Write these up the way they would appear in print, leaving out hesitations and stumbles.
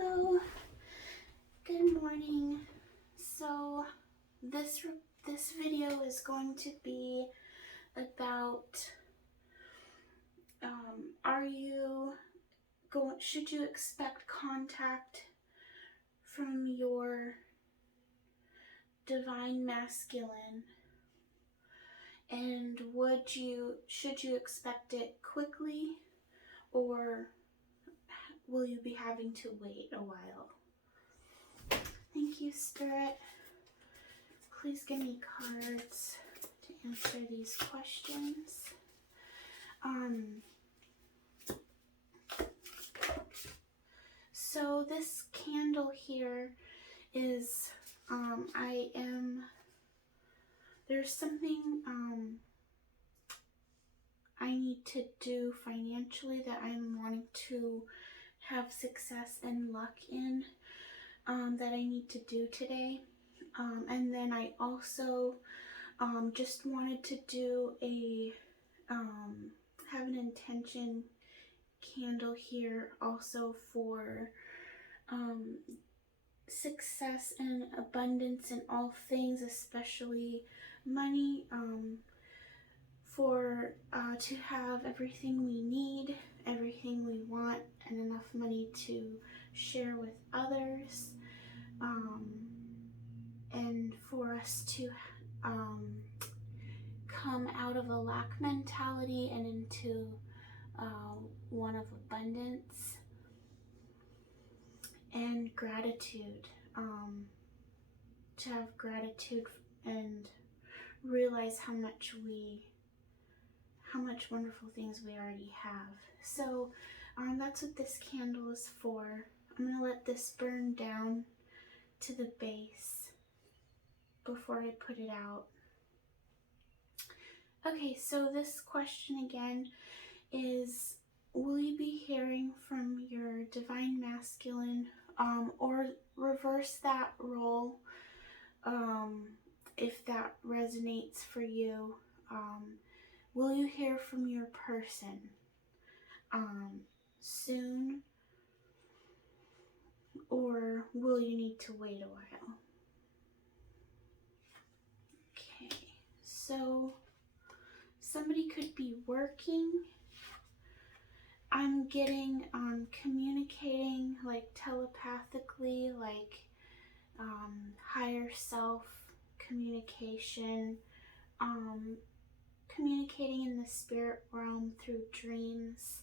Hello, good morning. So this video is going to be about should you expect contact from your divine masculine, and should you expect it quickly, or will you be having to wait a while? Thank you, Spirit. Please give me cards to answer these questions. So this candle here is, there's something I need to do financially that I'm wanting to have success and luck in, that I need to do today. And then I also just wanted to do have an intention candle here also for success and abundance in all things, especially money, to have everything we need, everything we want, and enough money to share with others, and for us to come out of a lack mentality and into one of abundance and gratitude, to have gratitude and realize how much wonderful things we already have. So that's what this candle is for. I'm going to let this burn down to the base before I put it out. Okay, so this question again is, will you be hearing from your divine masculine, or reverse that role, if that resonates for you? Will you hear from your person soon, or will you need to wait a while? Okay, so somebody could be working. I'm getting communicating like telepathically, like higher self communication, communicating in the spirit realm through dreams,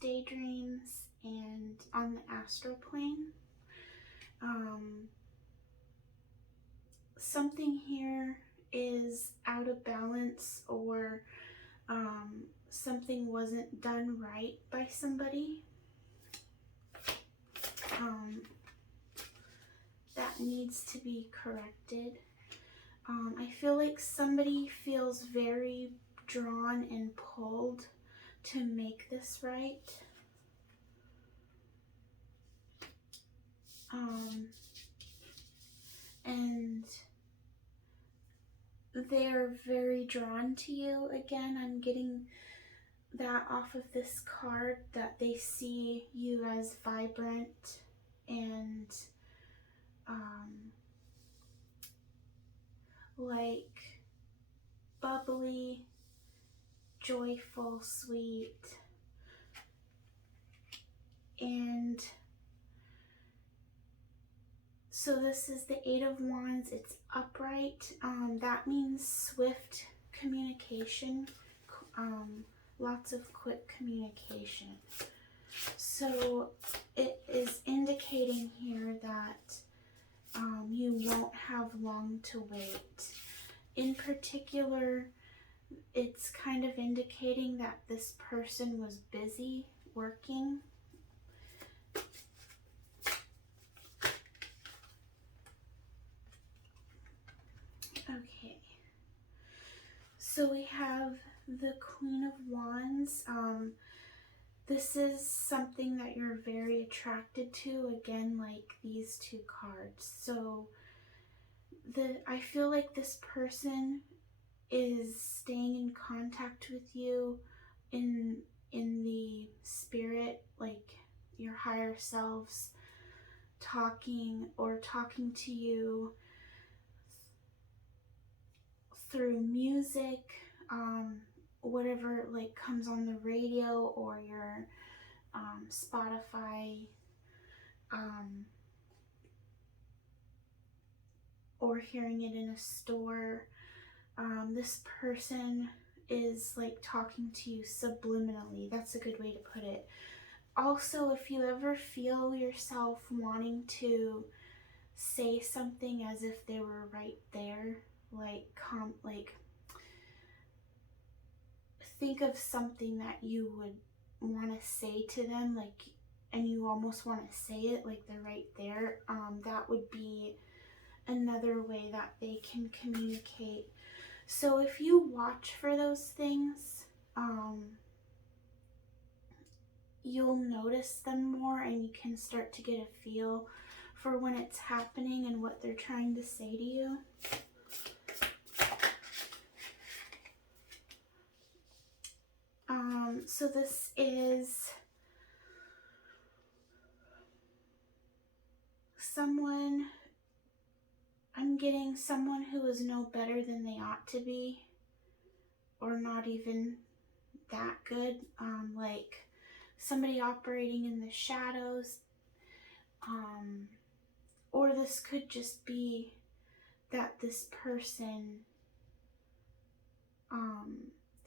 daydreams, and on the astral plane. Something here is out of balance, or something wasn't done right by somebody that needs to be corrected. I feel like somebody feels very drawn and pulled to make this right. And they're very drawn to you. Again, I'm getting that off of this card, that they see you as vibrant and like bubbly, joyful, sweet. And so this is the Eight of Wands. It's upright. That means swift communication, lots of quick communication. So it is indicating here that you won't have long to wait. In particular, it's kind of indicating that this person was busy working. Okay, so we have the Queen of Wands. This is something that you're very attracted to, again, like these two cards. So I feel like this person is staying in contact with you in in the spirit, like your higher selves talking to you through music, whatever like comes on the radio or your Spotify, or hearing it in a store. This person is like talking to you subliminally. That's a good way to put it. Also, if you ever feel yourself wanting to say something as if they were right there, like think of something that you would want to say to them, like, and you almost want to say it like they're right there. That would be another way that they can communicate. So if you watch for those things, you'll notice them more, and you can start to get a feel for when it's happening and what they're trying to say to you. So this is someone, I'm getting someone who is no better than they ought to be, or not even that good, like somebody operating in the shadows, or this could just be that this person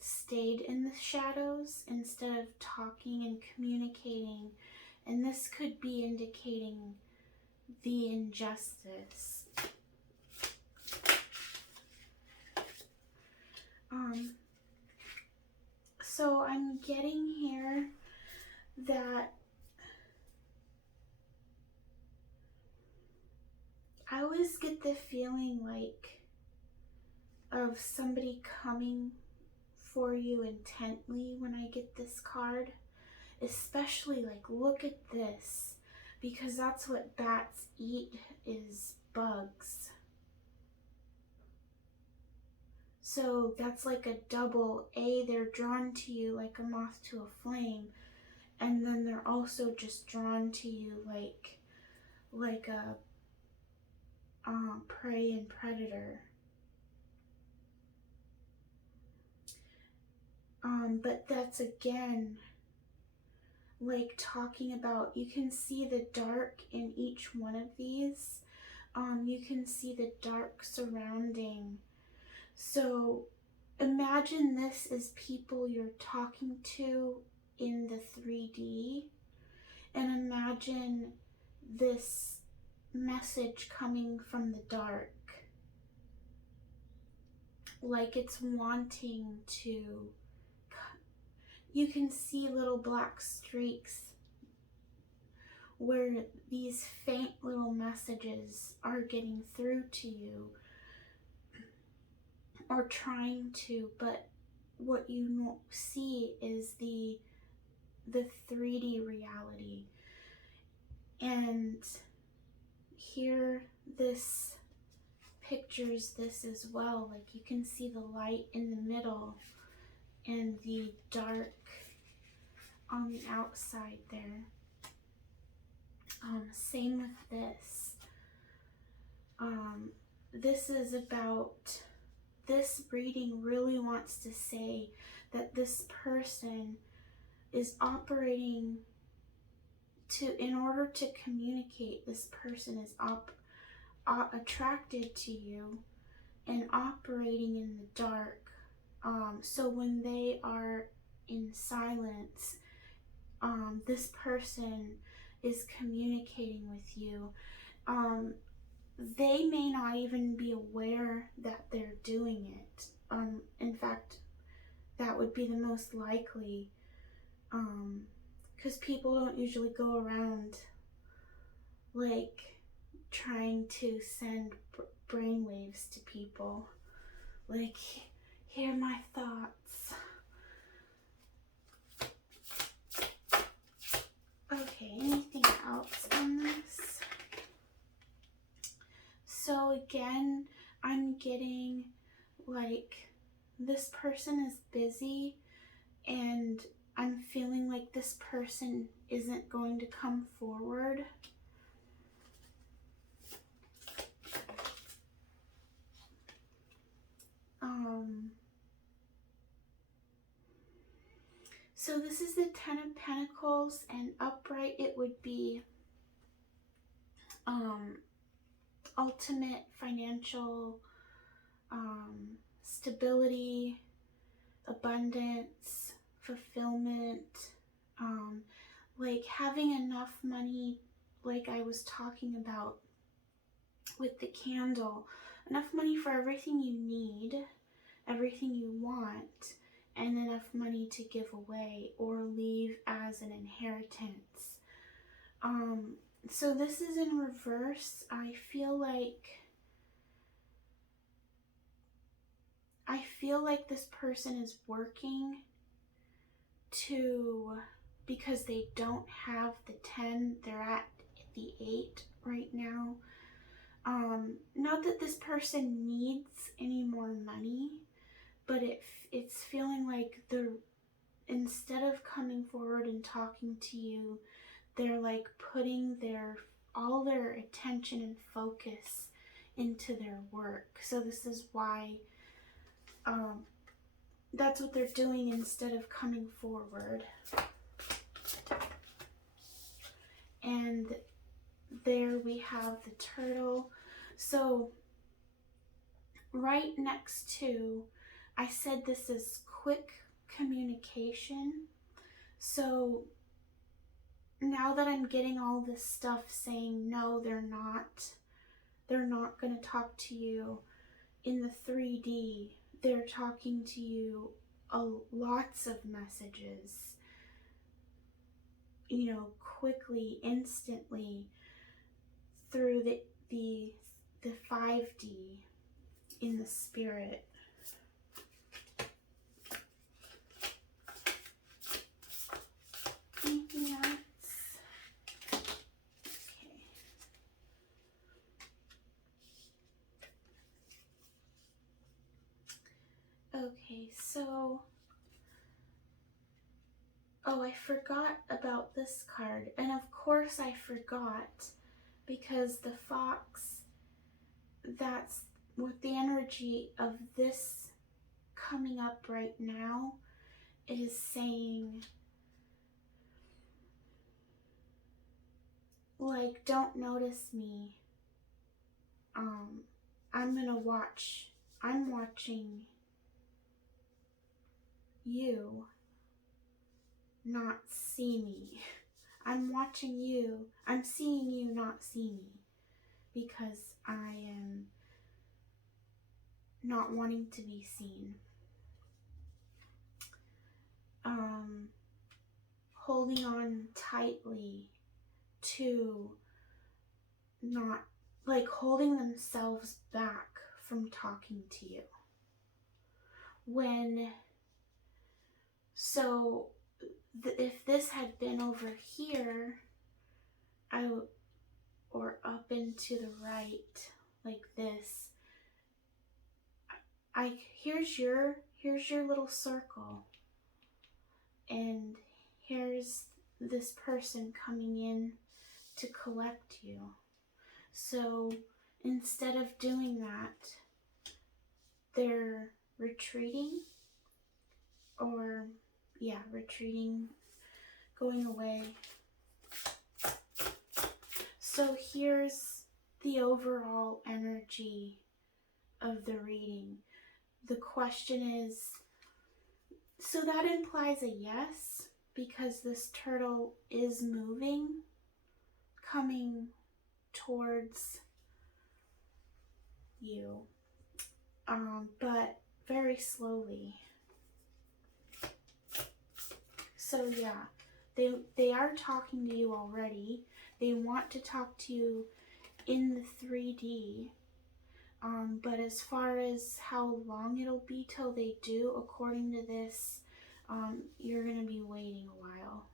stayed in the shadows instead of talking and communicating, and this could be indicating the injustice. So I'm getting here that I always get the feeling like of somebody coming for you intently when I get this card. Especially like, look at this, because that's what bats eat, is bugs. So that's like a double. They're drawn to you like a moth to a flame, and then they're also just drawn to you like a prey and predator. But that's again like talking about, you can see the dark in each one of these. You can see the dark surrounding. So imagine this is people you're talking to in the 3D, and imagine this message coming from the dark, like it's wanting to, you can see little black streaks where these faint little messages are getting through to you, or trying to, but what you see is the 3D reality. And here this pictures this as well. Like you can see the light in the middle and the dark on the outside there. Same with this. This is about, this reading really wants to say that this person is operating to, in order to communicate, this person is attracted to you and operating in the dark. So when they are in silence, this person is communicating with you. They may not even be aware that they're doing it. In fact, that would be the most likely, because people don't usually go around like trying to send brainwaves to people. Like, hear my thoughts. Okay, anything else on this? So again, I'm getting like this person is busy, and I'm feeling this person isn't going to come forward. So this is the Ten of Pentacles, and upright it would be ultimate financial stability, abundance, fulfillment, like having enough money, like I was talking about with the candle, enough money for everything you need, everything you want, and enough money to give away or leave as an inheritance. So this is in reverse. I feel like this person is working because they don't have the 10, they're at the 8 right now. Not that this person needs any more money, but it's feeling like instead of coming forward and talking to you, they're like putting all their attention and focus into their work. So this is why that's what they're doing instead of coming forward. And there we have the turtle. So right next to, I said this is quick communication. So now that I'm getting all this stuff saying no, they're not going to talk to you in the 3D. They're talking to you lots of messages, you know, quickly, instantly, through the 5D in the spirit. Anything else? Okay, so, I forgot about this card, and of course I forgot, because the fox, that's with the energy of this coming up right now, is saying, like, don't notice me, I'm watching you not see me. I'm watching you. I'm seeing you not see me, because I am not wanting to be seen. Holding on tightly to not, like, holding themselves back from talking to you. If this had been over here, or up and to the right, like this, here's your little circle, and here's this person coming in to collect you. So instead of doing that, they're retreating, going away. So here's the overall energy of the reading. The question is, so that implies a yes, because this turtle is moving, coming towards you, but very slowly. So yeah, they are talking to you already. They want to talk to you in the 3D, but as far as how long it'll be till they do, according to this, you're going to be waiting a while.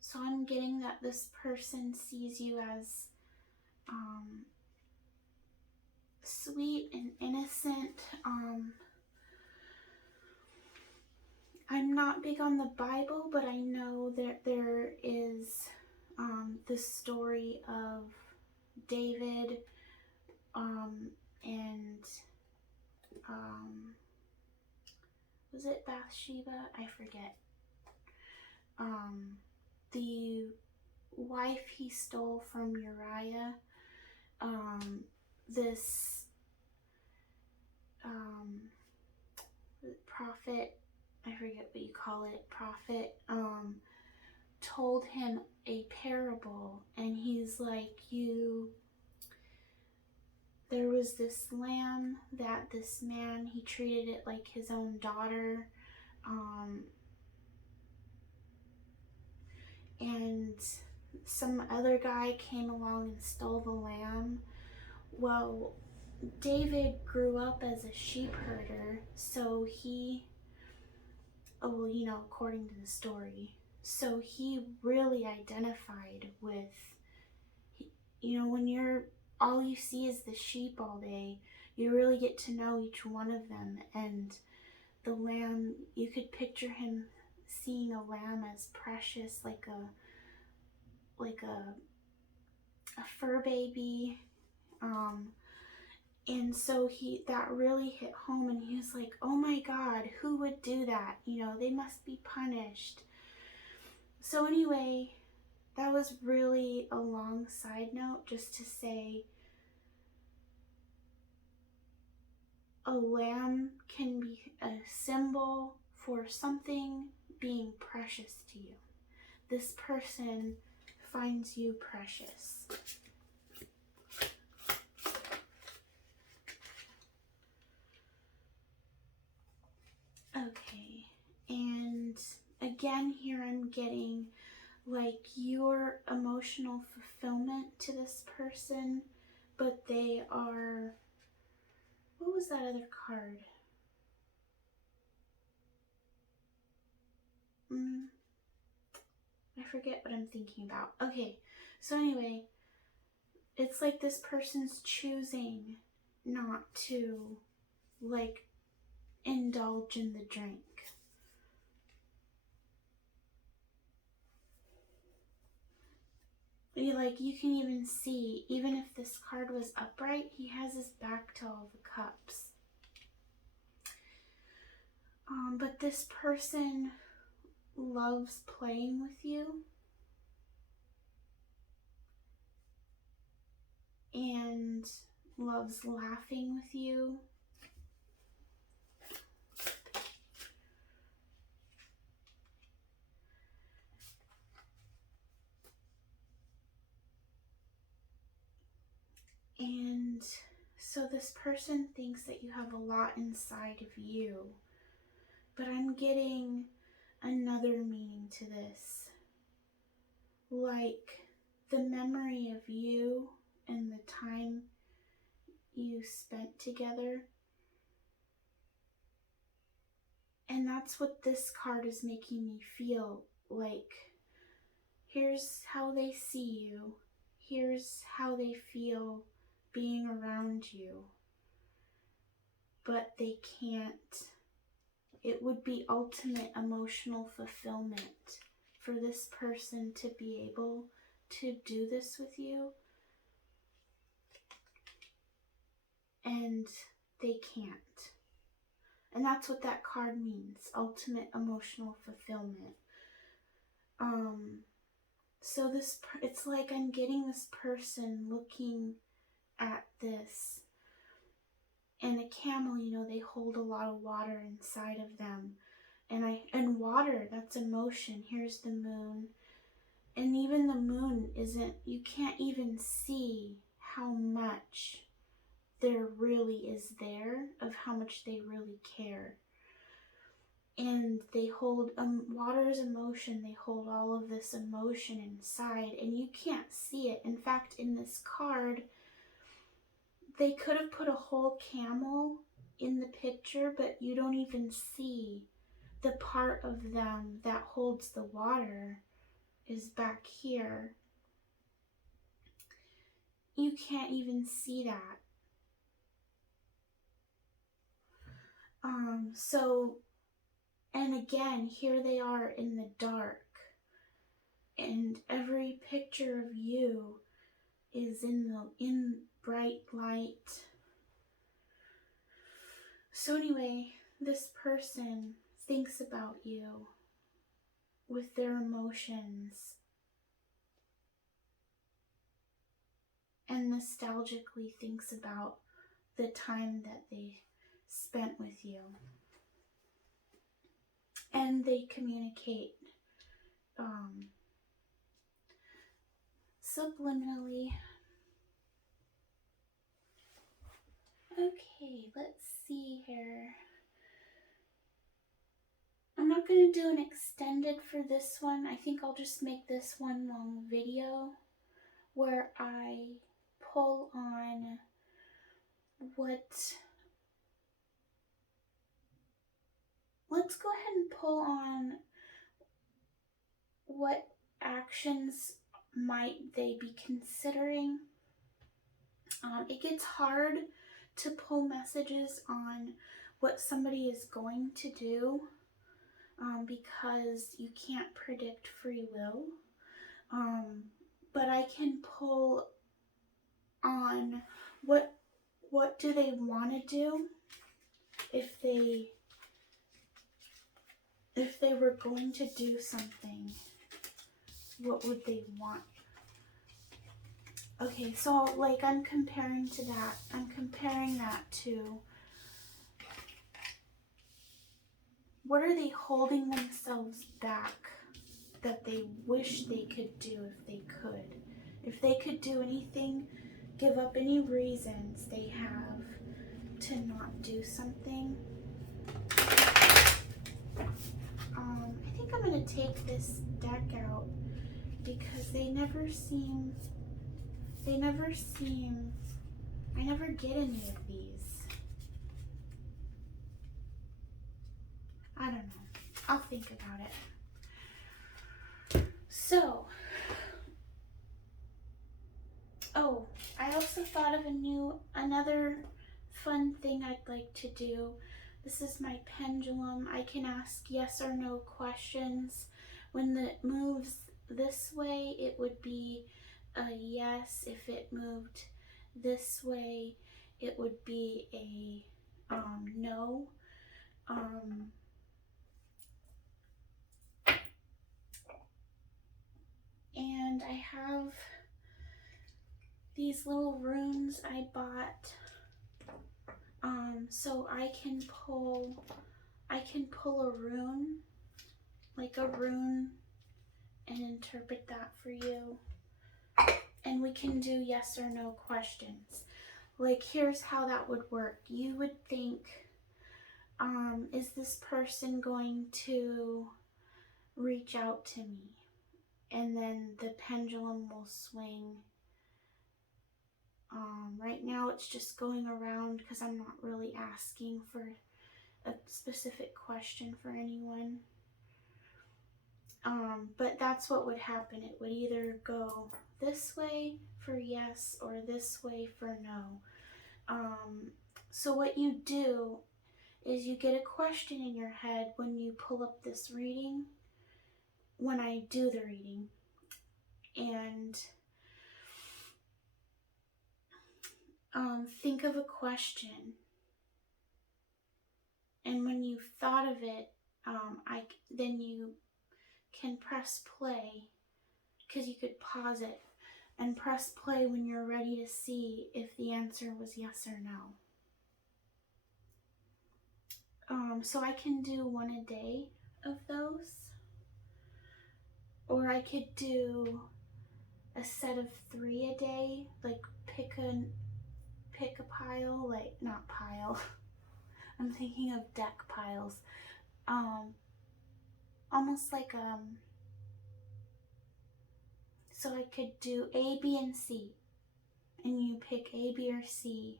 So I'm getting that this person sees you as sweet and innocent, not big on the Bible, but I know that there is the story of David and was it Bathsheba? I forget. The wife he stole from Uriah. This prophet, I forget what you call it, prophet, told him a parable, and he's like, there was this lamb that this man, he treated it like his own daughter, and some other guy came along and stole the lamb. Well, David grew up as a sheep herder, so according to the story, so he really identified with, when all you see is the sheep all day, you really get to know each one of them. And the lamb, you could picture him seeing a lamb as precious, like a fur baby. And so that really hit home, and he was like, oh my God, who would do that? They must be punished. So anyway, that was really a long side note just to say a lamb can be a symbol for something being precious to you. This person finds you precious. Okay, and again here I'm getting like your emotional fulfillment to this person, but they are, what was that other card? I forget what I'm thinking about. Okay, so anyway, it's like this person's choosing not to like indulge in the drink. You can even see, even if this card was upright, he has his back to all the cups. But this person loves playing with you and loves laughing with you. And so this person thinks that you have a lot inside of you, but I'm getting another meaning to this. Like the memory of you and the time you spent together. And that's what this card is making me feel like. Here's how they see you. Here's how they feel being around you. But they can't. It would be ultimate emotional fulfillment for this person to be able to do this with you. And they can't. And that's what that card means, ultimate emotional fulfillment. So it's like I'm getting this person looking at this, and a camel, they hold a lot of water inside of them. And water, that's emotion. Here's the moon. And even the moon you can't even see how much there really is there, of how much they really care. And they hold, water is emotion. They hold all of this emotion inside, and you can't see it. In fact, in this card, they could have put a whole camel in the picture, but you don't even see the part of them that holds the water is back here. You can't even see that. So And again, here they are in the dark. And every picture of you is in bright light. So anyway, this person thinks about you with their emotions and nostalgically thinks about the time that they spent with you. And they communicate subliminally. Okay, let's see here. I'm not going to do an extended for this one. I think I'll just make this one long video where I pull on let's go ahead and pull on what actions might they be considering. It gets hard to pull messages on what somebody is going to do because you can't predict free will. But I can pull on what do they want to do if they were going to do something. What would they want? Okay, so like I'm comparing to that. I'm comparing that to what are they holding themselves back that they wish they could do if they could. If they could do anything, give up any reasons they have to not do something. I think I'm going to take this deck out because I never get any of these. I don't know. I'll think about it. So, oh, I also thought of another fun thing I'd like to do. This is my pendulum. I can ask yes or no questions. When it moves this way, it would be a yes. If it moved this way, it would be a no. And I have these little runes I bought. So I can pull a rune, like a rune, and interpret that for you. And we can do yes or no questions. Like, here's how that would work. You would think, is this person going to reach out to me? And then the pendulum will swing. Right now it's just going around because I'm not really asking for a specific question for anyone. But that's what would happen. It would either go this way for yes or this way for no. So what you do is you get a question in your head when you pull up this reading, when I do the reading, and think of a question. And when you've thought of it, then you can press play, because you could pause it and press play when you're ready to see if the answer was yes or no. So I can do one a day of those, or I could do a set of 3 a day, like pick a pile, like not pile. I'm thinking of deck piles. Almost like so I could do A, B, and C, and you pick A, B, or C.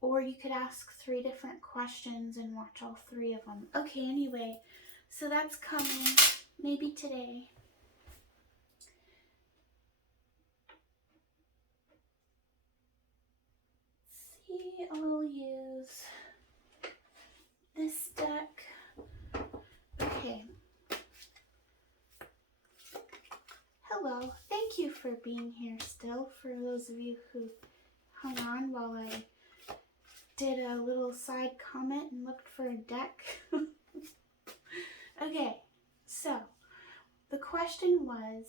Or you could ask 3 different questions and watch all 3 of them. Okay, anyway, so that's coming maybe today. See, I'll use for being here still, for those of you who hung on while I did a little side comment and looked for a deck. Okay, so the question was,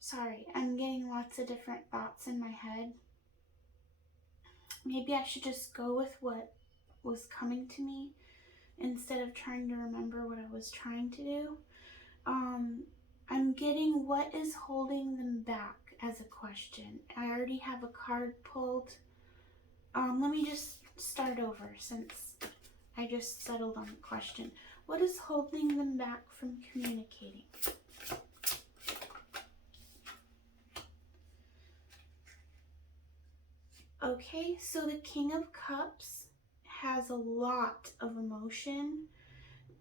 sorry, I'm getting lots of different thoughts in my head. Maybe I should just go with what was coming to me instead of trying to remember what I was trying to do. I'm getting what is holding them back as a question. I already have a card pulled. Let me just start over since I just settled on the question. What is holding them back from communicating? Okay, so the King of Cups has a lot of emotion,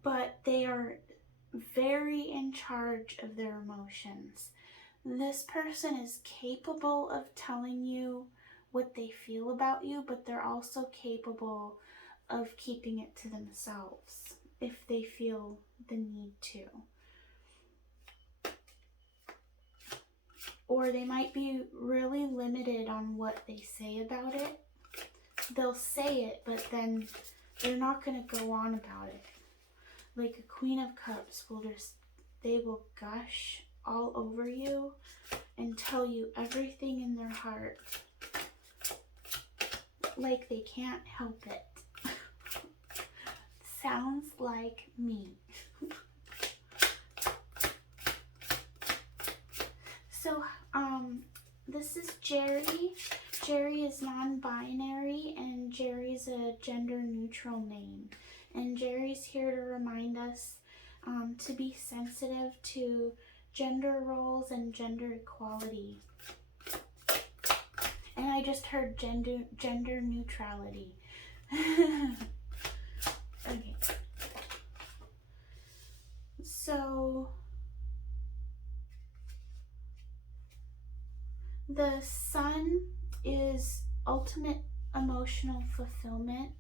but they are very in charge of their emotions. This person is capable of telling you what they feel about you, but they're also capable of keeping it to themselves if they feel the need to. Or they might be really limited on what they say about it. They'll say it, but then they're not going to go on about it. Like a Queen of Cups they will gush all over you and tell you everything in their heart. Like they can't help it. Sounds like me. So, this is Geri. Geri is non-binary, and Geri's a gender-neutral name. And Geri's here to remind us to be sensitive to gender roles and gender equality. And I just heard gender neutrality. Okay. So the Sun is ultimate emotional fulfillment.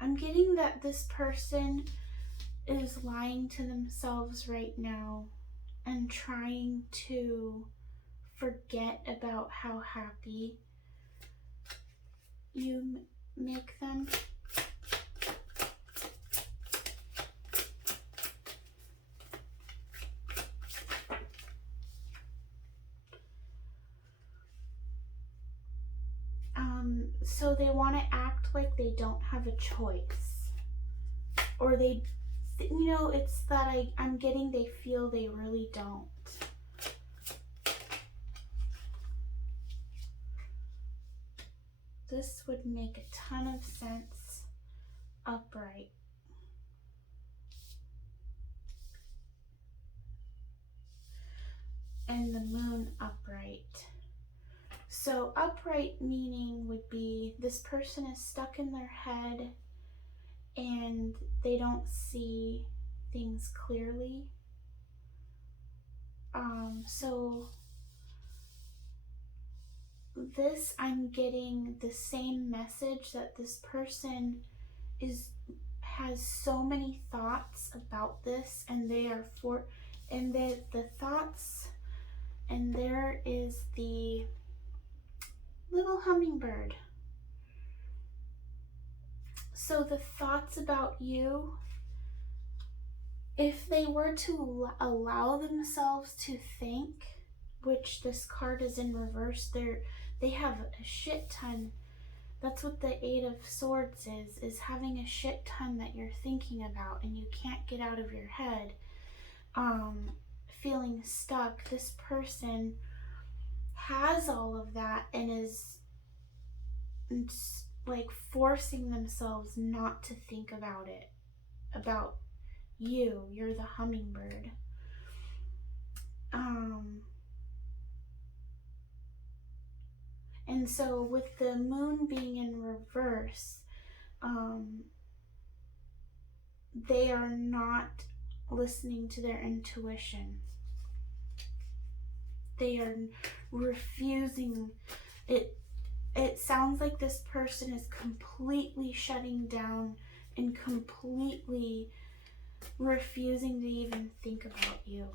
I'm getting that this person is lying to themselves right now and trying to forget about how happy you make them. So they want to act like they don't have a choice, or they, you know, it's that I'm getting they feel they really don't. This would make a ton of sense upright. And the Moon upright. So upright meaning would be this person is stuck in their head and they don't see things clearly. So this, I'm getting the same message that this person has so many thoughts about this, and they are the thoughts, and there is the little hummingbird. So the thoughts about you, if they were to allow themselves to think, which this card is in reverse, they have a shit ton. That's what the Eight of Swords is having a shit ton that you're thinking about and you can't get out of your head. Feeling stuck. This person has all of that and is like forcing themselves not to think about it. About you. You're the hummingbird. And so with the Moon being in reverse, they are not listening to their intuition. They are refusing it. It sounds like this person is completely shutting down and completely refusing to even think about you,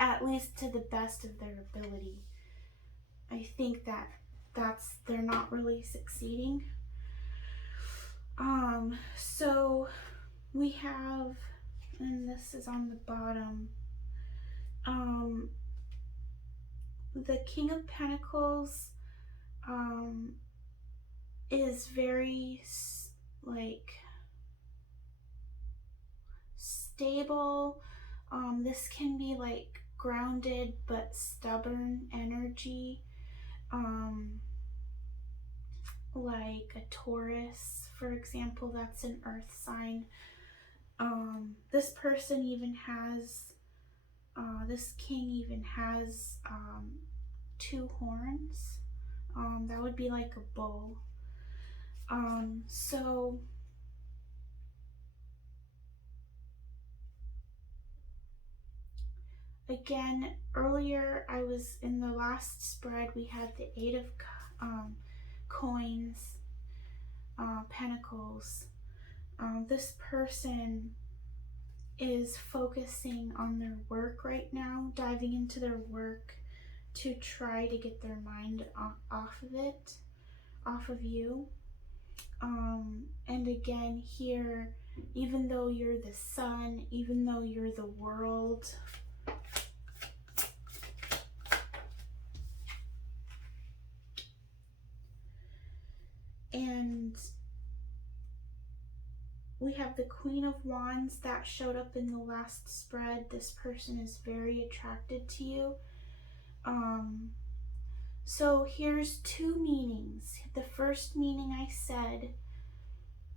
at least to the best of their ability. I think they're not really succeeding. So we have, and this is on the bottom, the King of Pentacles is very like stable. This can be like grounded but stubborn energy, like a Taurus, for example. That's an earth sign. This person even has, this king even has 2 horns. That would be like a bull. So again, earlier I was in the last spread, we had the 8 of coins, pentacles. This person is focusing on their work right now, diving into their work to try to get their mind off of it, off of you. And again here, even though you're the sun, even though you're the world, and we have the Queen of Wands that showed up in the last spread. This person is very attracted to you. So here's 2 meanings. The first meaning I said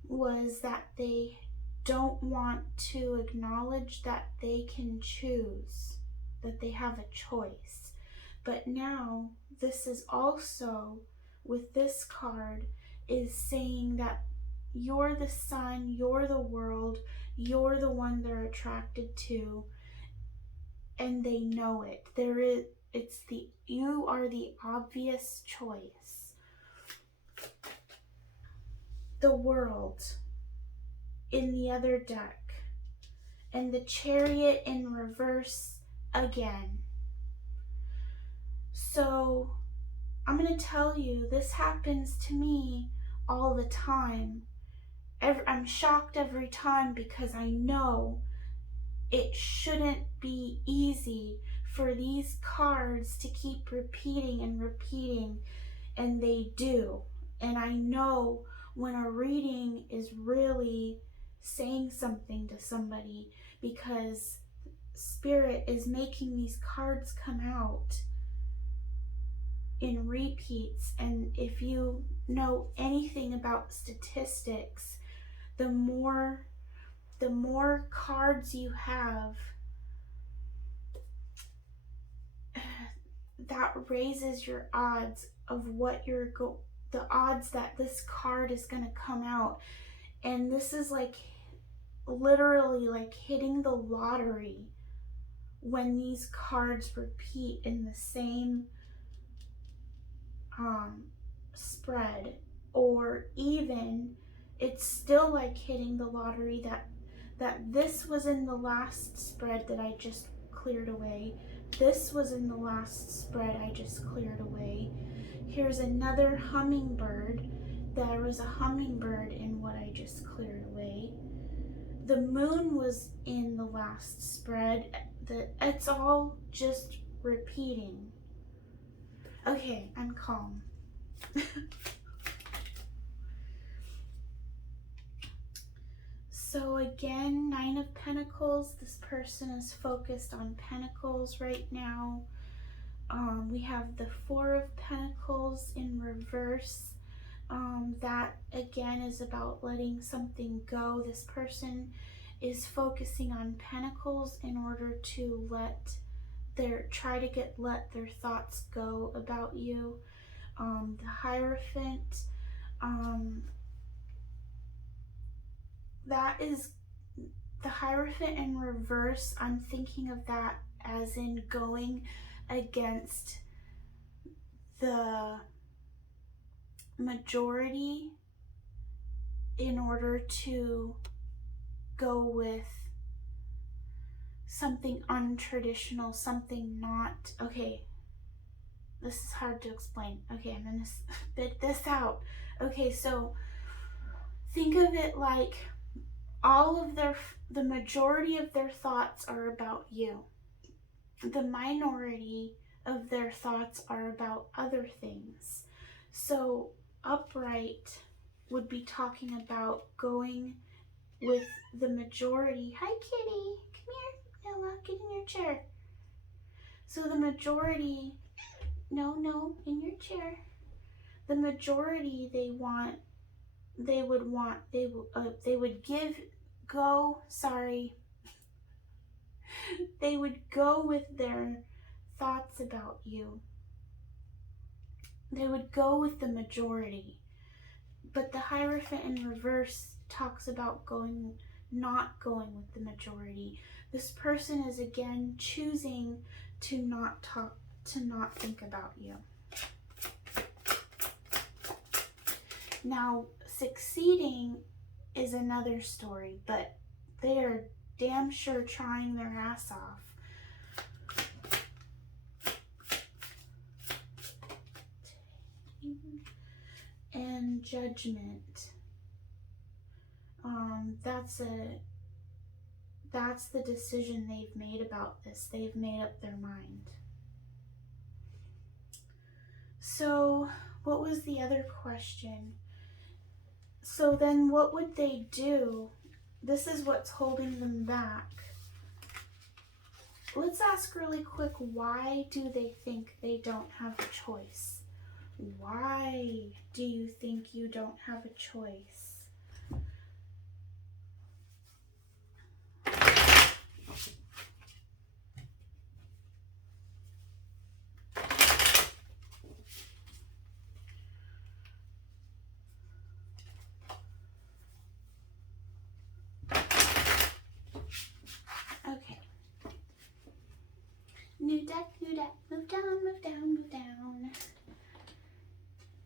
was that they don't want to acknowledge that they can choose, that they have a choice. But now this is also, with this card, is saying that you're the sun, you're the world, you're the one they're attracted to, and they know it. You are the obvious choice. The World in the other deck, and the Chariot in reverse again. So I'm going to tell you, this happens to me all the time. I'm shocked every time because I know it shouldn't be easy for these cards to keep repeating and repeating, and they do. And I know when a reading is really saying something to somebody because Spirit is making these cards come out in repeats. And if you know anything about statistics, the more cards you have, that raises your odds of what the odds that this card is going to come out. And this is like literally like hitting the lottery when these cards repeat in the same spread. Or even, it's still like hitting the lottery that this was in the last spread that I just cleared away. This was in the last spread I just cleared away. Here's another hummingbird. There was a hummingbird in what I just cleared away. The moon was in the last spread. It's all just repeating. Okay, I'm calm. So again, 9 of Pentacles. This person is focused on Pentacles right now. We have the 4 of Pentacles in reverse. That again is about letting something go. This person is focusing on Pentacles in order to let their thoughts go about you. The Hierophant, that is the Hierophant in reverse. I'm thinking of that as in going against the majority in order to go with something untraditional, something not, okay, this is hard to explain. Okay, I'm gonna spit this out. Okay, so think of it like the majority of their thoughts are about you. The minority of their thoughts are about other things. So upright would be talking about going with the majority. Hi, kitty. Come here, Noah. Get in your chair. So the majority, no, in your chair. The majority, they would go with their thoughts about you. They would go with the majority. But the Hierophant in reverse talks about not going with the majority. This person is again choosing to not think about you. Now, succeeding is another story, but they are damn sure trying their ass off. And Judgment. That's the decision they've made about this. They've made up their mind. So, what was the other question? So then what would they do? This is what's holding them back. Let's ask really quick, why do they think they don't have a choice? Why do you think you don't have a choice? Okay. New deck, move down, move down, move down.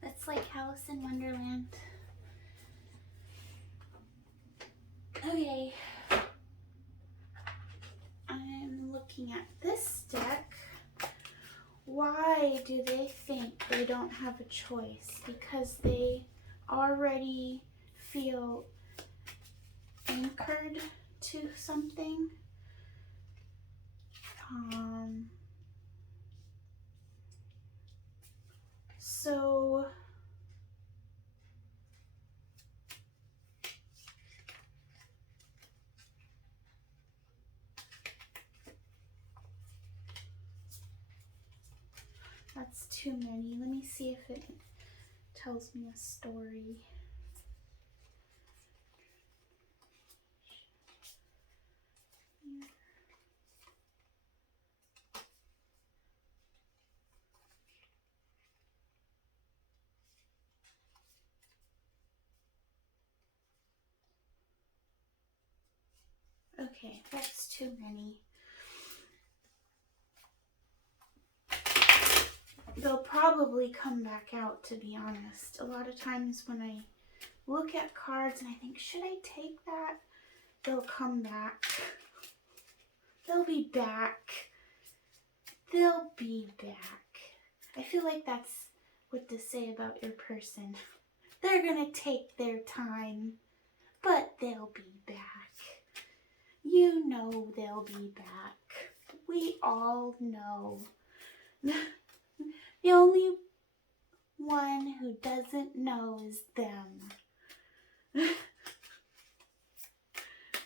That's like Alice in Wonderland. Okay. I'm looking at this deck. Why do they think they don't have a choice? Because they already feel anchored to something. So that's too many. Let me see if it tells me a story. Okay, that's too many. They'll probably come back out, to be honest. A lot of times when I look at cards and I think, should I take that? They'll come back. They'll be back. They'll be back. I feel like that's what to say about your person. They're gonna take their time, but they'll be back. You know they'll be back. We all know. The only one who doesn't know is them.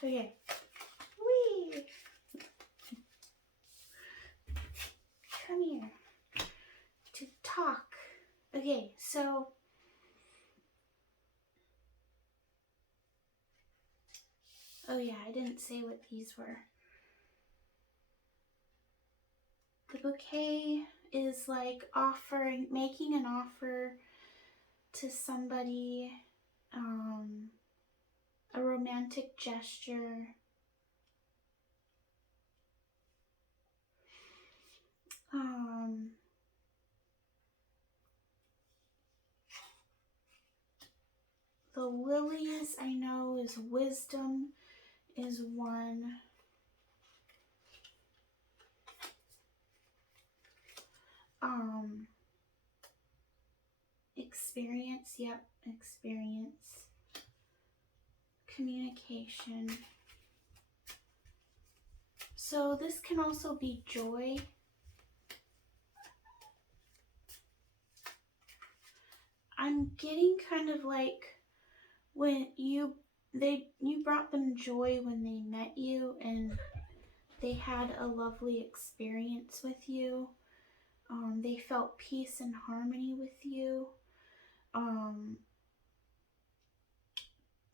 Okay. Whee! Come here. To talk. Okay, so oh yeah, I didn't say what these were. The bouquet is like making an offer to somebody, a romantic gesture. The lilies, I know, is wisdom is one. Experience, yep, experience. Communication. So this can also be joy. I'm getting kind of like when you brought them joy when they met you and they had a lovely experience with you. They felt peace and harmony with you.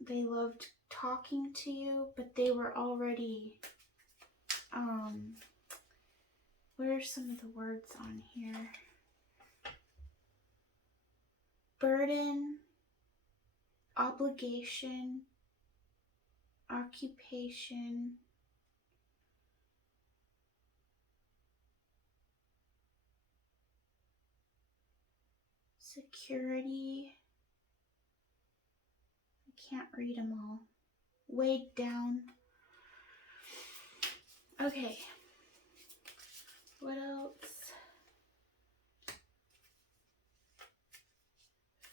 They loved talking to you, but they were already, what are some of the words on here? Burden, obligation, occupation, security. I can't read them all. Weighed down. Okay. What else?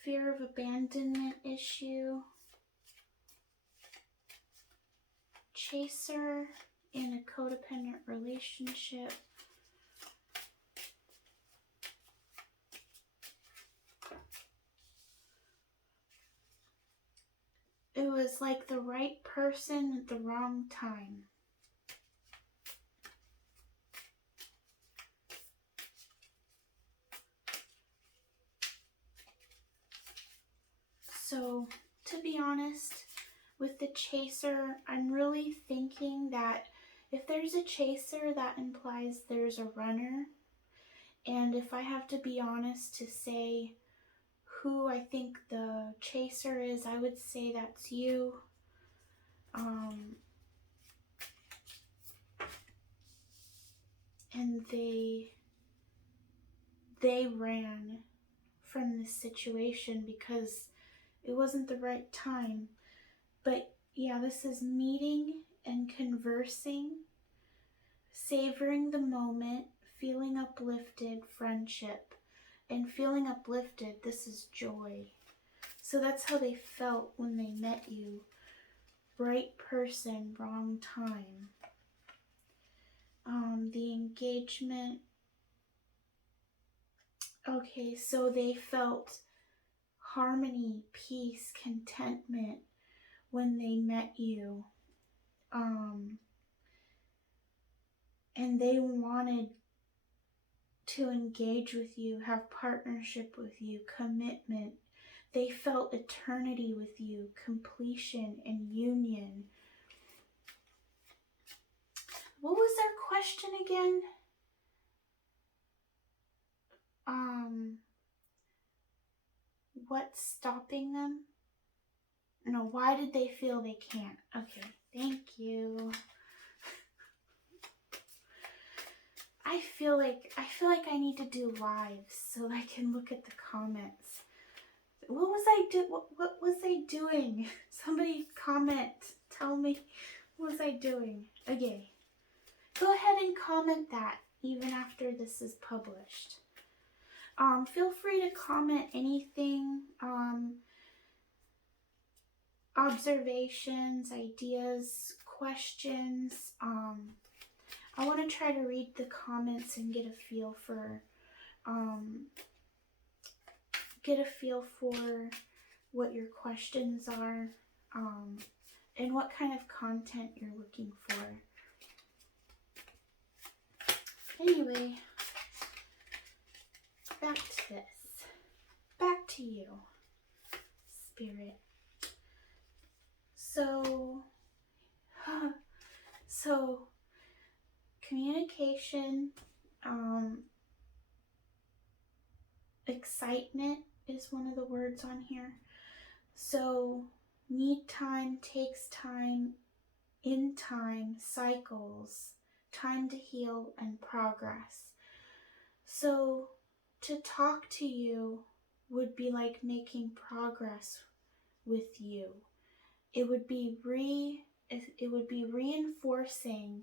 Fear of abandonment issue. Chaser in a codependent relationship. It was like the right person at the wrong time. So, to be honest, with the chaser, I'm really thinking that if there's a chaser, that implies there's a runner. And if I have to be honest to say who I think the chaser is, I would say that's you. And they ran from this situation because it wasn't the right time. But yeah, this is meeting and conversing, savoring the moment, feeling uplifted, friendship. And feeling uplifted, this is joy. So that's how they felt when they met you. Right person, wrong time. The engagement. Okay, so they felt harmony, peace, contentment when they met you. And they wanted to engage with you, have partnership with you, commitment. They felt eternity with you, completion and union. What was their question again? What's stopping them? No, why did they feel they can't? Okay, thank you. I feel like I need to do lives so I can look at the comments. What was I doing? Somebody comment. Tell me, what was I doing? Okay. Go ahead and comment that even after this is published. Feel free to comment anything, observations, ideas, questions. I want to try to read the comments and get a feel for what your questions are, and what kind of content you're looking for. Anyway, back to this. Back to you, Spirit. So communication, excitement is one of the words on here. So need time, takes time, in time, cycles, time to heal, and progress. So to talk to you would be like making progress with you. It would be reinforcing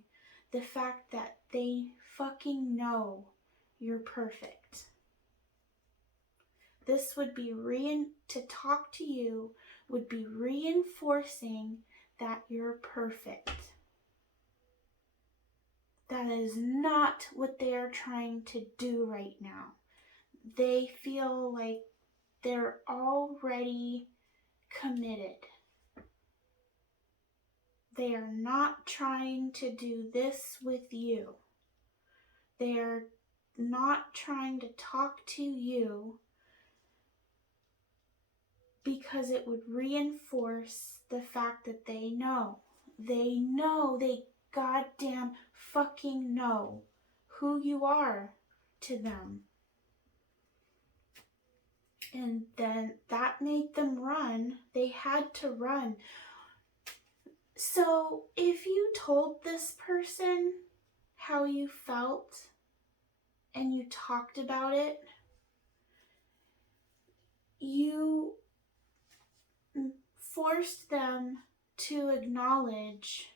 the fact that they fucking know you're perfect. This would be to talk to you would be reinforcing that you're perfect. That is not what they are trying to do right now. They feel like they're already committed. They are not trying to do this with you. They are not trying to talk to you because it would reinforce the fact that they know. They know, they goddamn fucking know who you are to them. And then that made them run. They had to run. So if you told this person how you felt and you talked about it, you forced them to acknowledge,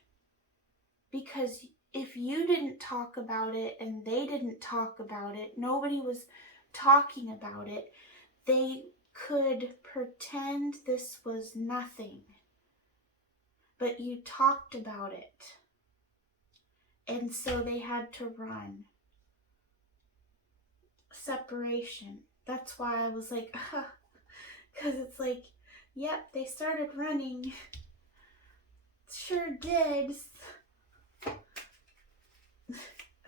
because if you didn't talk about it and they didn't talk about it, nobody was talking about it, they could pretend this was nothing. But you talked about it. And so they had to run. Separation. That's why I was like, because it's like, yep, they started running. Sure did.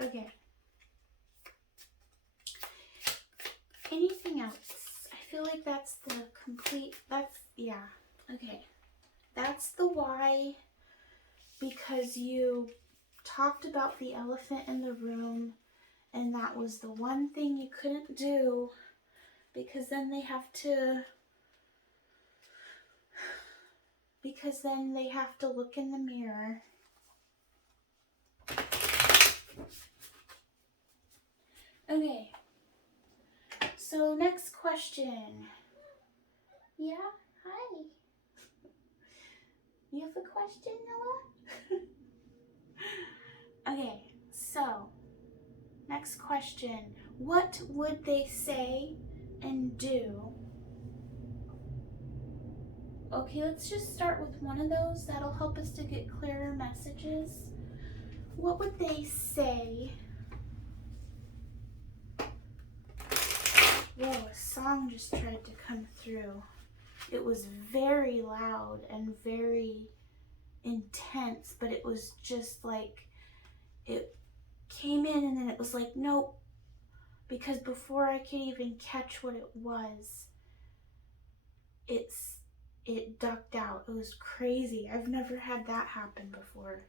Okay. Anything else? I feel like that's the complete, yeah. Okay. That's the why, because you talked about the elephant in the room, and that was the one thing you couldn't do, because then they have to look in the mirror. Okay. So next question. Yeah? Hi. You have a question, Noah? Okay, so next question. What would they say and do? Okay, let's just start with one of those. That'll help us to get clearer messages. What would they say? Whoa, a song just tried to come through. It was very loud and very intense, but it was just like, it came in and then it was like, nope. Because before I could even catch what it was, it ducked out. It was crazy. I've never had that happen before.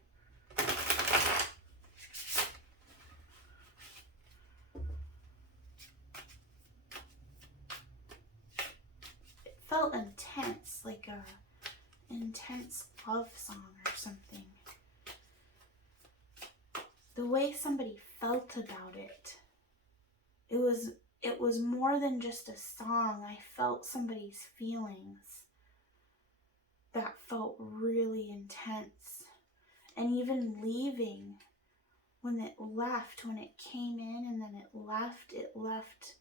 It felt intense, like a intense love song or something. The way somebody felt about it, it was more than just a song. I felt somebody's feelings that felt really intense. And even leaving, when it came in and then it left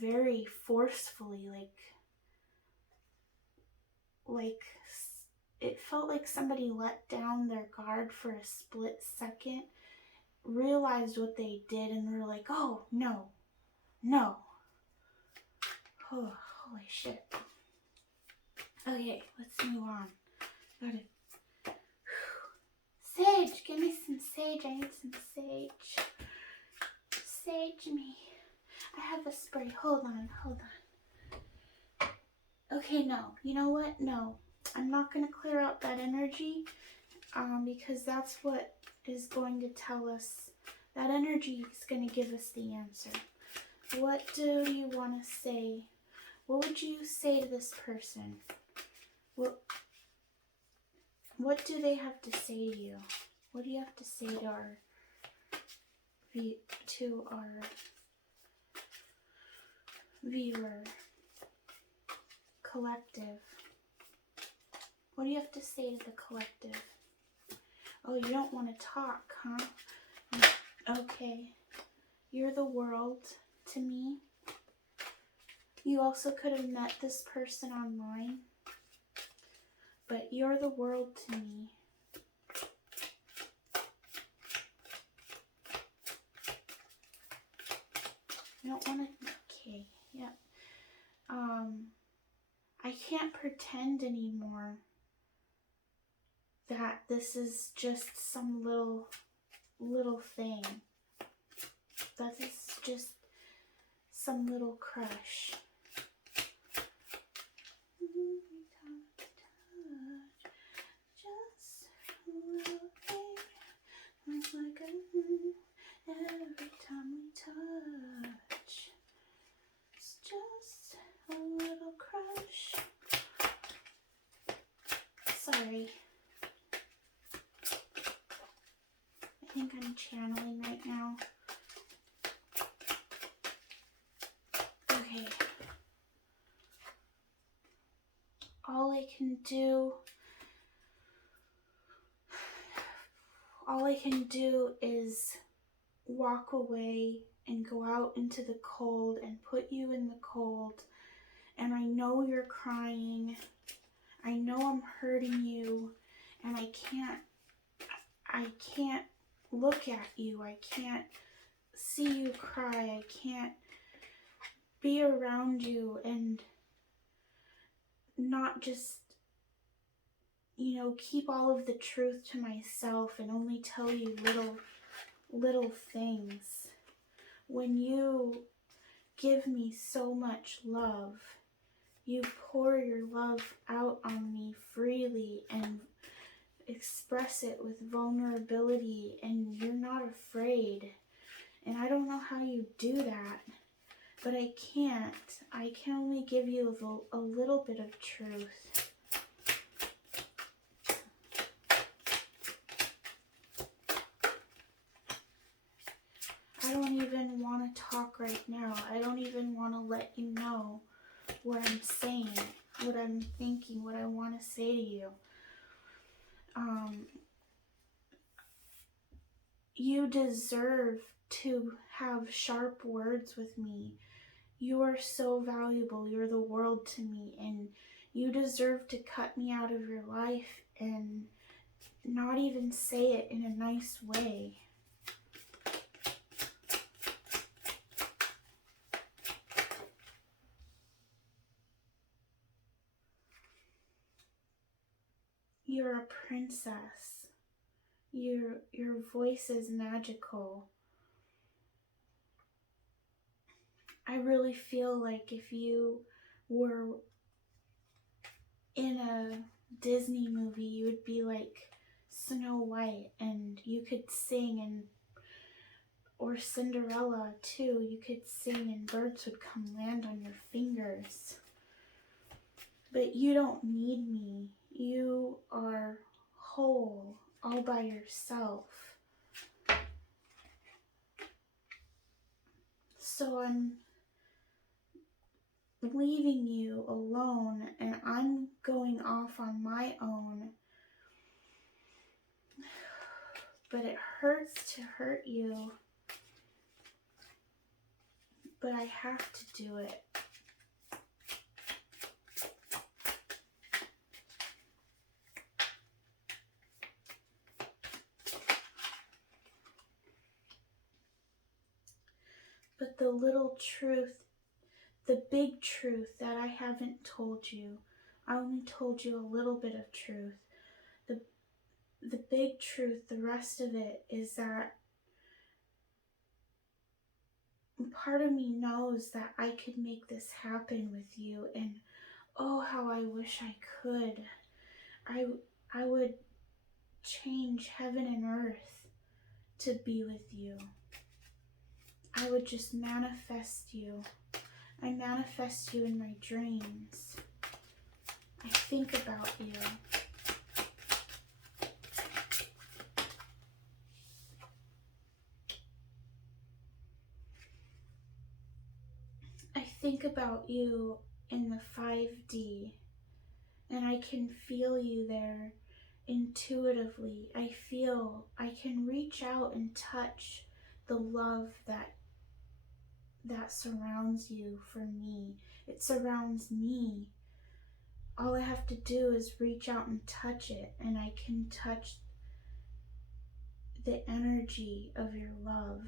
very forcefully, like it felt like somebody let down their guard for a split second, realized what they did, and were like, oh, no. Oh, holy shit. Okay, let's move on. Got it. Sage, give me some sage. I need some sage. Sage me. I have a spray. Hold on. Okay, no. You know what? No. I'm not going to clear out that energy because that's what is going to tell us. That energy is going to give us the answer. What do you want to say? What would you say to this person? What do they have to say to you? What do you have to say to our viewer collective. What do you have to say to the collective? Oh, you don't want to talk, huh? Okay. You're the world to me. You also could have met this person online, but you're the world to me. You don't want to, okay, yep. I can't pretend anymore that this is just some little thing. That is just some little crush. Just a little thing. It's like every time we touch. It's just a little crush. Sorry. I think I'm channeling right now. Okay. All I can do is walk away and go out into the cold and put you in the cold. And I know you're crying. I know I'm hurting you, and I can't look at you. I can't see you cry. I can't be around you and not just, keep all of the truth to myself and only tell you little things. When you give me so much love, you pour your love out on me freely and express it with vulnerability, and you're not afraid. And I don't know how you do that, but I can't. I can only give you a little bit of truth. I don't even want to talk right now. I don't even want to let you know what I'm saying, what I'm thinking, what I want to say to you. You deserve to have sharp words with me. You are so valuable. You're the world to me, and you deserve to cut me out of your life and not even say it in a nice way. You're a princess. Your voice is magical. I really feel like if you were in a Disney movie, you would be like Snow White, and you could sing, or Cinderella too. You could sing and birds would come land on your fingers. But you don't need me. You are whole all by yourself. So I'm leaving you alone, and I'm going off on my own. But it hurts to hurt you. But I have to do it. But the little truth, the big truth that I haven't told you, I only told you a little bit of truth. The big truth, the rest of it, is that part of me knows that I could make this happen with you, and oh, how I wish I could. I would change heaven and earth to be with you. I would just manifest you. I manifest you in my dreams. I think about you. think about you in the 5D, and I can feel you there intuitively. I can reach out and touch the love that surrounds you for me. It surrounds me. All I have to do is reach out and touch it, and I can touch the energy of your love.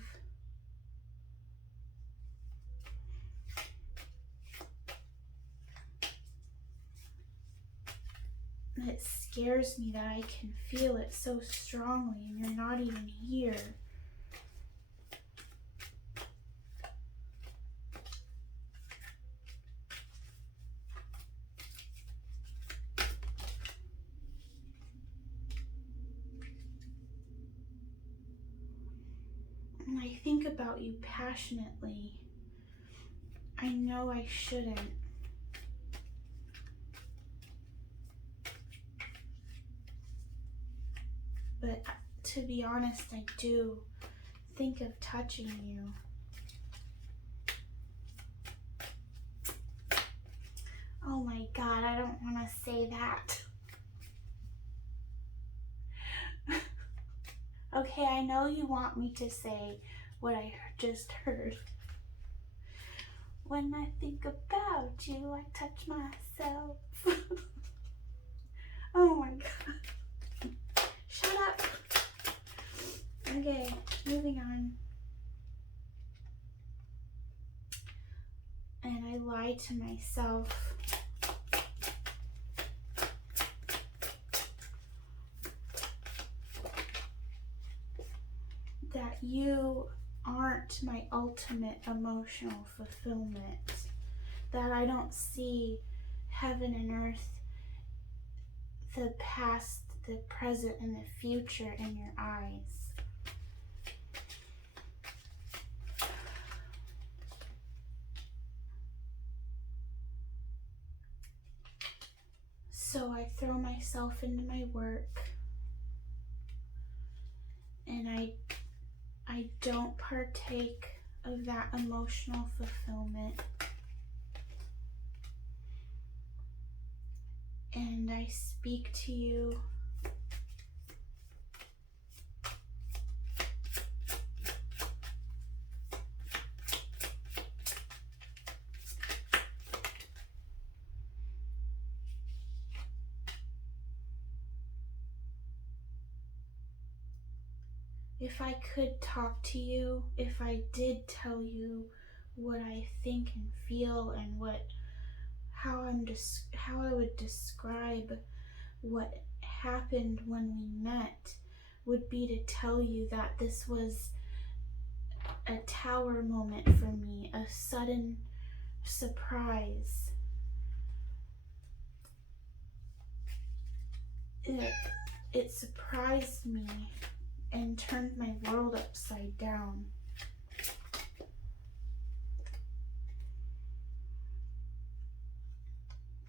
It scares me that I can feel it so strongly and you're not even here. And I think about you passionately. I know I shouldn't. But to be honest, I do think of touching you. Oh my God, I don't want to say that. Okay, I know you want me to say what I just heard. When I think about you, I touch myself. Oh my God. Shut up. Okay, moving on. And I lied to myself. That you aren't my ultimate emotional fulfillment. That I don't see heaven and earth, the past, the present, and the future in your eyes. So I throw myself into my work, and I don't partake of that emotional fulfillment. And I speak to you if I could talk to you, if I did tell you what I think and feel and how I would describe what happened when we met, would be to tell you that this was a tower moment for me, a sudden surprise. It surprised me and turned my world upside down.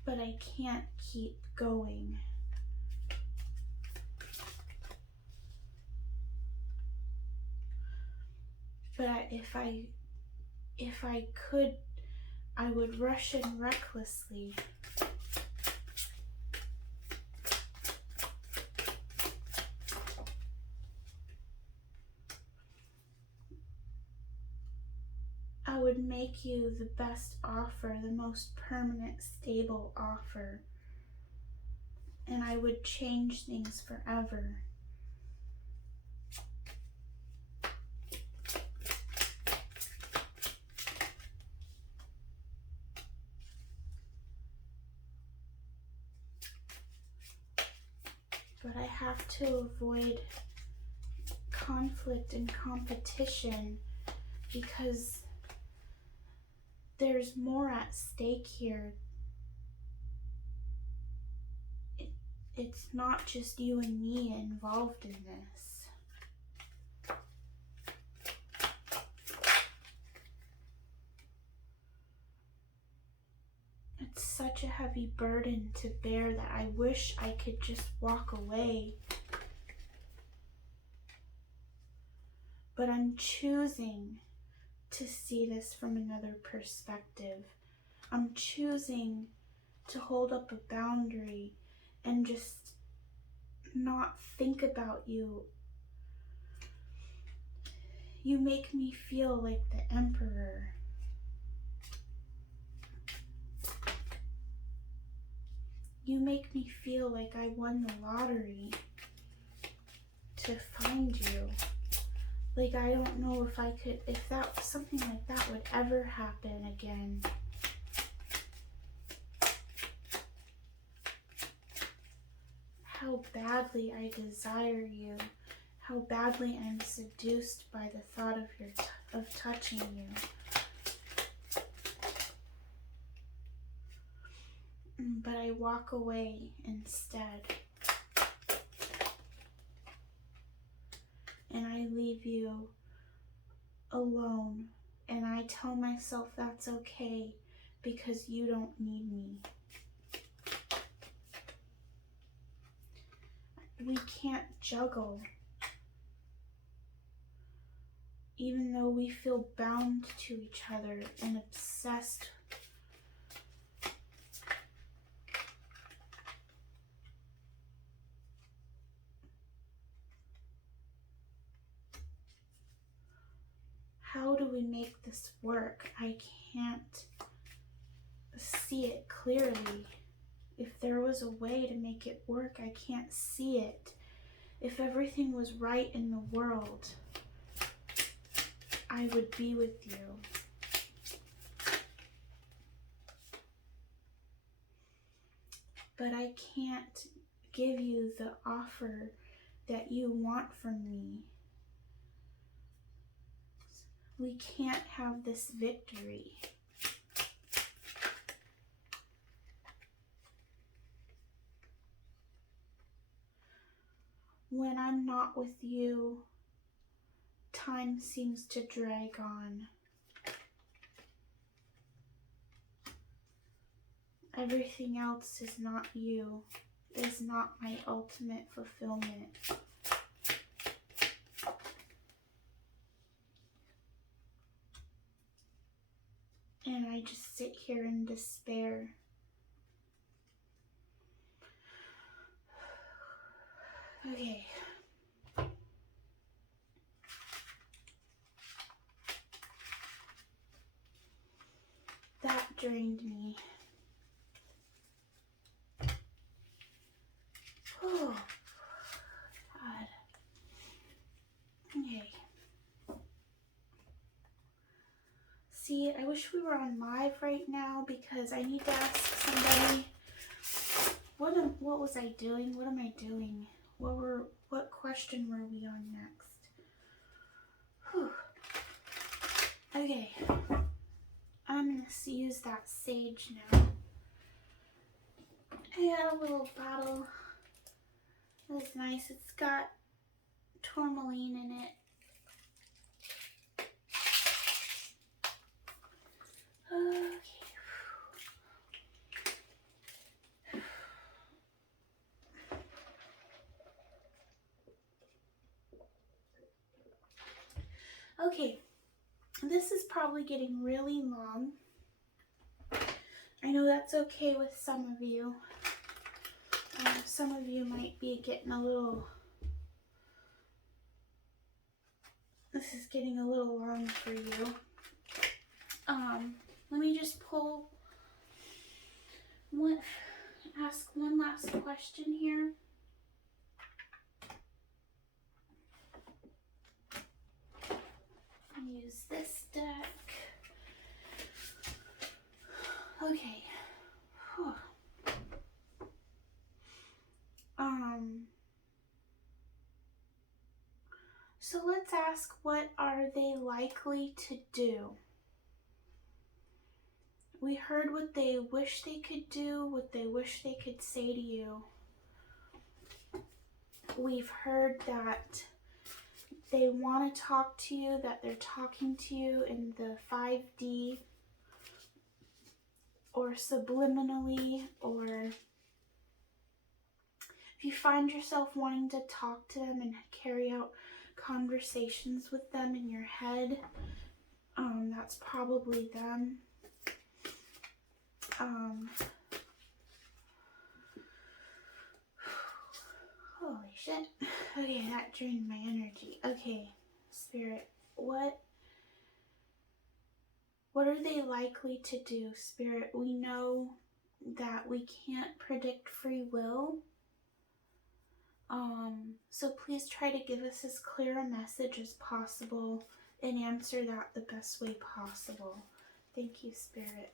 But I can't keep going. But if I could, I would rush in recklessly. I would make you the best offer, the most permanent, stable offer. And I would change things forever. But I have to avoid conflict and competition because there's more at stake here. It's not just you and me involved in this. It's such a heavy burden to bear that I wish I could just walk away. But I'm choosing to see this from another perspective. I'm choosing to hold up a boundary and just not think about you. You make me feel like the Emperor. You make me feel like I won the lottery to find you. Like, I don't know if I could, if that, something like that would ever happen again. How badly I desire you. How badly I'm seduced by the thought of touching you. But I walk away instead. And I leave you alone. And I tell myself that's okay because you don't need me. We can't juggle. Even though we feel bound to each other and obsessed. How do we make this work? I can't see it clearly. If there was a way to make it work, I can't see it. If everything was right in the world, I would be with you. But I can't give you the offer that you want from me. We can't have this victory. When I'm not with you, time seems to drag on. Everything else is not you, is not my ultimate fulfillment. And I just sit here in despair. Okay. That drained me. Oh, God. Okay. See, I wish we were on live right now because I need to ask somebody, what was I doing? What am I doing? What question were we on next? Whew. Okay. I'm gonna use that sage now. I got a little bottle. It's nice. It's got tourmaline in it. Okay, this is probably getting really long. I know that's okay with some of you. Some of you might be getting a little... This is getting a little long for you. Let me just ask one last question here. Use this deck. Okay. Whew. So let's ask, what are they likely to do? We heard what they wish they could do, what they wish they could say to you. We've heard that they want to talk to you, that they're talking to you in the 5D or subliminally, or if you find yourself wanting to talk to them and carry out conversations with them in your head, that's probably them. Holy shit. Okay, that drained my energy. Okay, Spirit, what are they likely to do, Spirit? We know that we can't predict free will. So please try to give us as clear a message as possible and answer that the best way possible. Thank you, Spirit.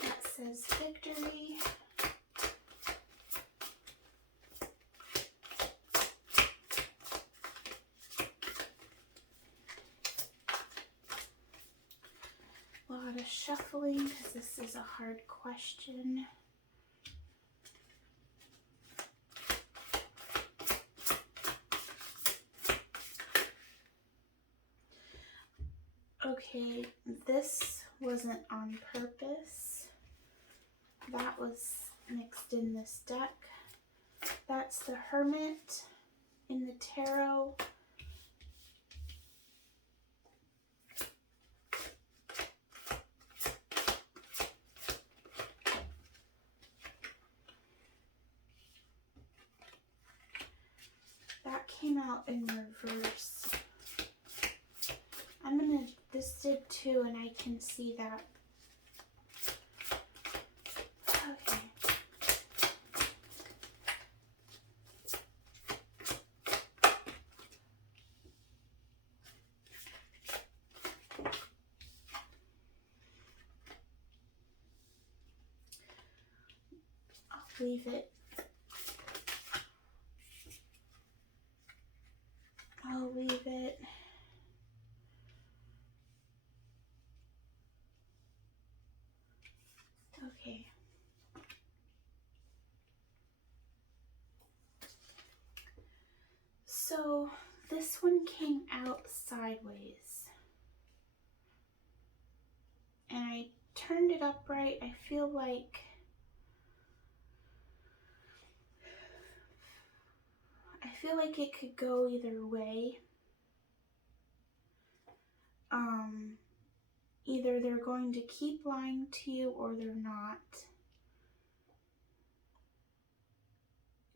That says victory. A lot of shuffling because this is a hard question. Okay, this wasn't on purpose. That was mixed in this deck. That's the Hermit in the tarot. That came out in reverse. This did too, and I can see that. Okay. I'll leave it. I'll leave it. Okay. So this one came out sideways. And I turned it upright. I feel like it could go either way. Either they're going to keep lying to you or they're not.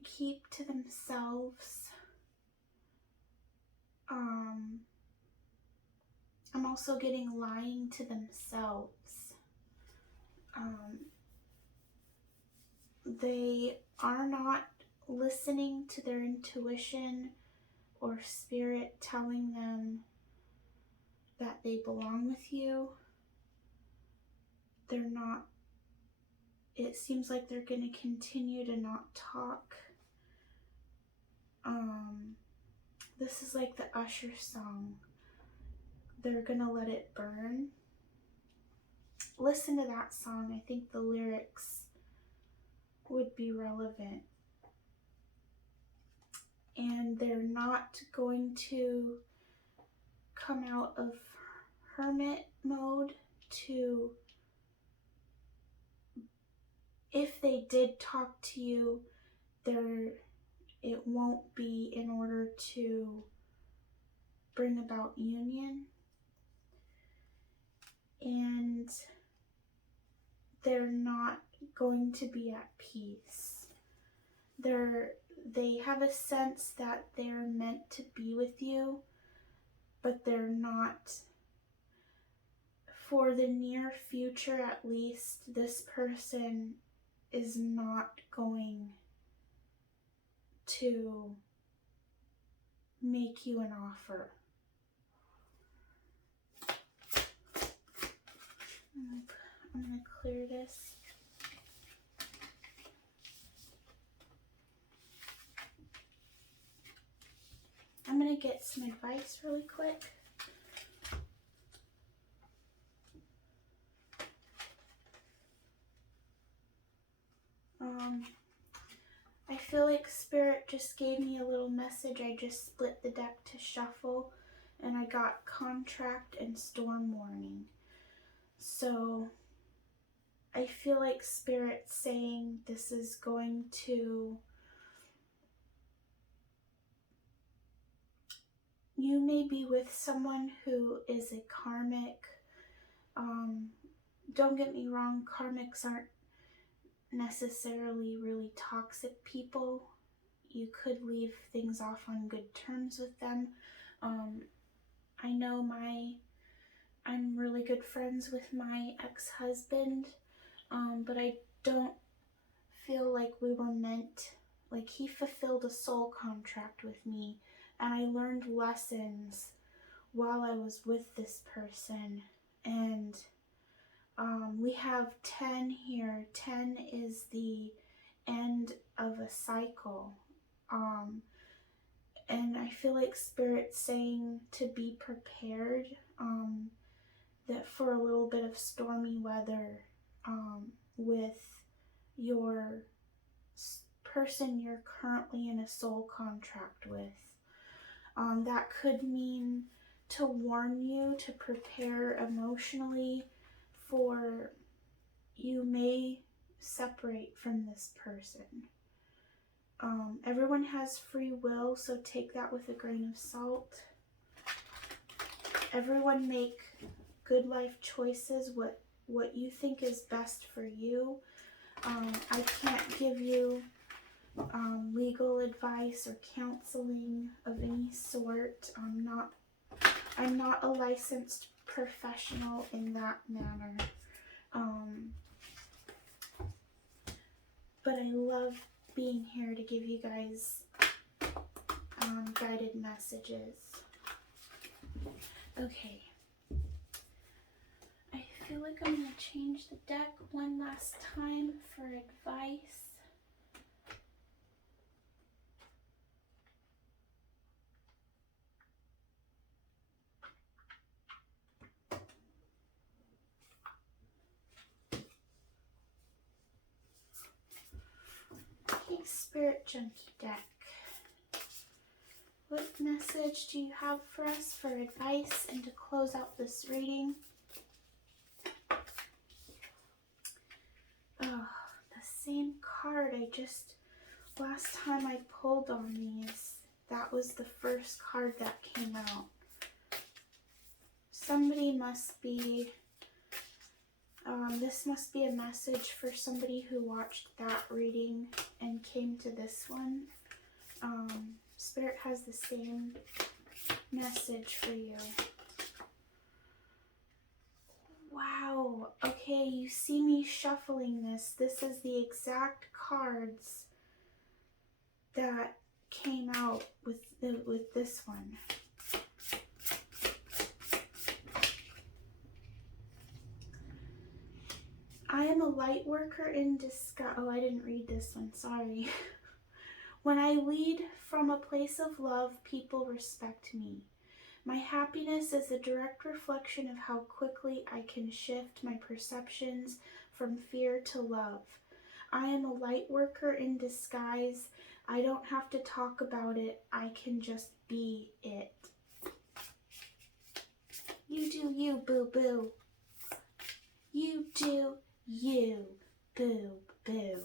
Keep to themselves. I'm also getting lying to themselves. They are not listening to their intuition or spirit telling them that they belong with you. They're not, it seems like they're going to continue to not talk. This is like the Usher song. They're going to let it burn. Listen to that song. I think the lyrics would be relevant. And they're not going to come out of hermit mode to, if they did talk to you, it won't be in order to bring about union. And they're not going to be at peace. They have a sense that they're meant to be with you, but they're not. For the near future, at least, this person is not going to make you an offer. I'm going to clear this. I'm going to get some advice really quick. I feel like Spirit just gave me a little message. I just split the deck to shuffle and I got contract and storm warning. So I feel like Spirit's saying this is going to you may be with someone who is a karmic. Don't get me wrong, karmics aren't necessarily really toxic people. You could leave things off on good terms with them. I know I'm really good friends with my ex-husband, but I don't feel like we were meant, like he fulfilled a soul contract with me, and I learned lessons while I was with this person. And we have 10 here. 10 is the end of a cycle. And I feel like Spirit's saying to be prepared, that for a little bit of stormy weather with your person you're currently in a soul contract with. That could mean to warn you to prepare emotionally for you may separate from this person. Everyone has free will, so take that with a grain of salt. Everyone make good life choices, what you think is best for you. I can't give you legal advice or counseling of any sort. I'm not a licensed professional in that manner. But I love being here to give you guys guided messages. Okay. I feel like I'm going to change the deck one last time for advice. Okay, Spirit Junkie deck. What message do you have for us for advice and to close out this reading? Oh, the same card last time I pulled on these, that was the first card that came out. Somebody must be, this must be a message for somebody who watched that reading and came to this one. Spirit has the same message for you. Wow. Okay, you see me shuffling this. This is the exact cards that came out with this one. I am a light worker in disguise. Oh, I didn't read this one. Sorry. When I lead from a place of love, people respect me. My happiness is a direct reflection of how quickly I can shift my perceptions from fear to love. I am a light worker in disguise. I don't have to talk about it. I can just be it. You do you, boo-boo. You do you, boo-boo.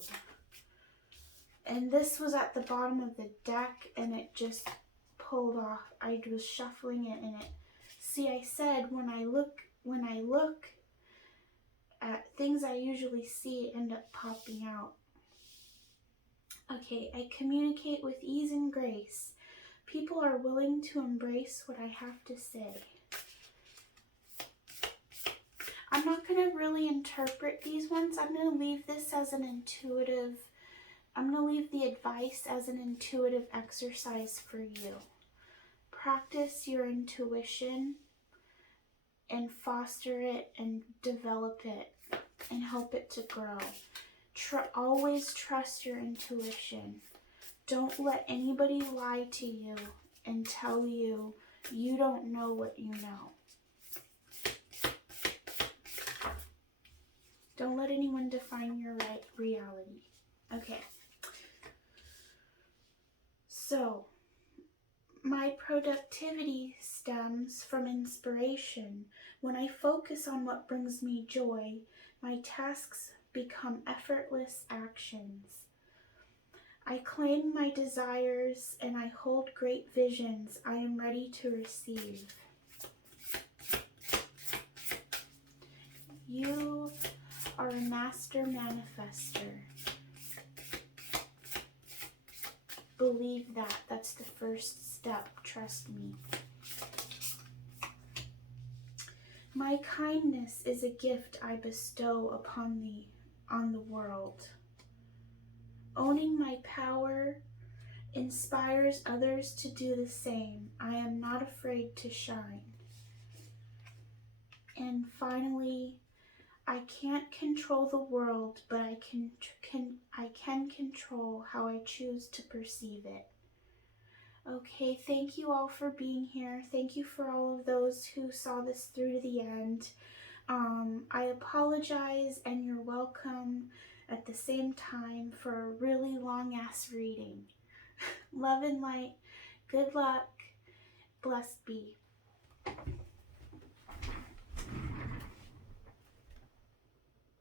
And this was at the bottom of the deck, and it just pulled off. I was shuffling it, and it. See, I said when I look at things I usually see end up popping out. Okay, I communicate with ease and grace. People are willing to embrace what I have to say. I'm not going to really interpret these ones. I'm going to leave this as an intuitive. I'm going to leave the advice as an intuitive exercise for you. Practice your intuition and foster it and develop it and help it to grow. Always trust your intuition. Don't let anybody lie to you and tell you you don't know what you know. Don't let anyone define your reality. Okay. So, my productivity stems from inspiration. When I focus on what brings me joy, my tasks become effortless actions. I claim my desires and I hold great visions I am ready to receive. You are a master manifester. Believe that. That's the first step. Trust me. My kindness is a gift I bestow upon on the world. Owning my power inspires others to do the same. I am not afraid to shine. And finally, I can't control the world, but I can control how I choose to perceive it. Okay, thank you all for being here. Thank you for all of those who saw this through to the end. I apologize, and you're welcome at the same time for a really long-ass reading. Love and light. Good luck. Blessed be.